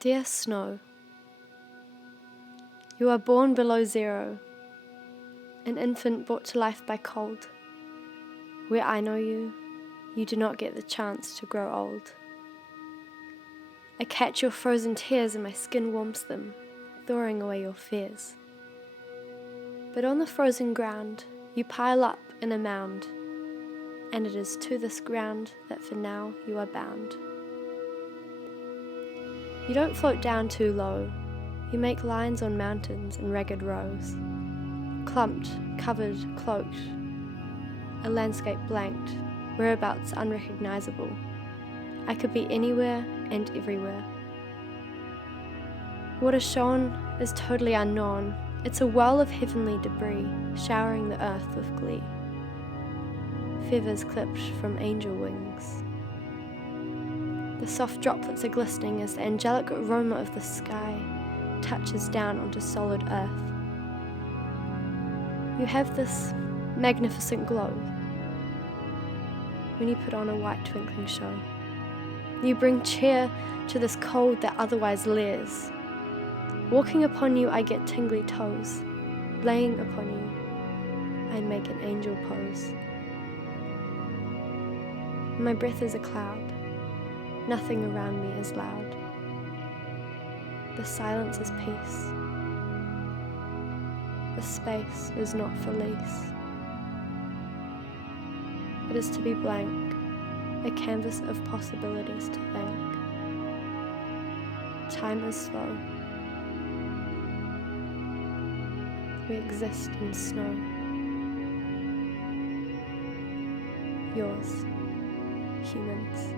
Dear snow, you are born below zero, an infant brought to life by cold. Where I know you, you do not get the chance to grow old. I catch your frozen tears and my skin warms them, thawing away your fears. But on the frozen ground, you pile up in a mound, and it is to this ground that for now you are bound. You don't float down too low, you make lines on mountains in ragged rows, clumped, covered, cloaked, a landscape blanked, whereabouts unrecognizable. I could be anywhere and everywhere. What is shown is totally unknown. It's a well of heavenly debris, showering the earth with glee. Feathers clipped from angel wings. The soft droplets are glistening as the angelic aroma of the sky touches down onto solid earth. You have this magnificent glow when you put on a white twinkling show. You bring cheer to this cold that otherwise leers. Walking upon you I get tingly toes. Laying upon you I make an angel pose. My breath is a cloud. Nothing around me is loud. The silence is peace. The space is not for lease. It is to be blank, a canvas of possibilities to thank. Time is slow. We exist in snow. Yours, humans.